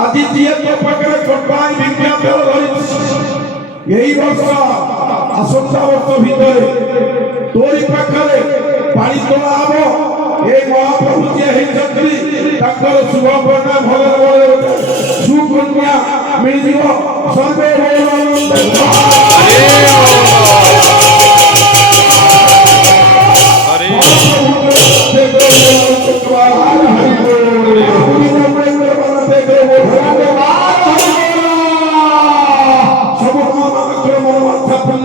আজি দিয়ে তো পাখে ছোটভাই বিজ্ঞাপন ধরিছি এই বর্ষ আসন্তা বর্ষ ভিতরে তোরি পাখে পানি তোলা হব এই মহাপ্রভু যে হইছন্তি তাଙ୍କର শুভ পরিণাম ভলে ভলে সুকন্যা মিলিব সর্বে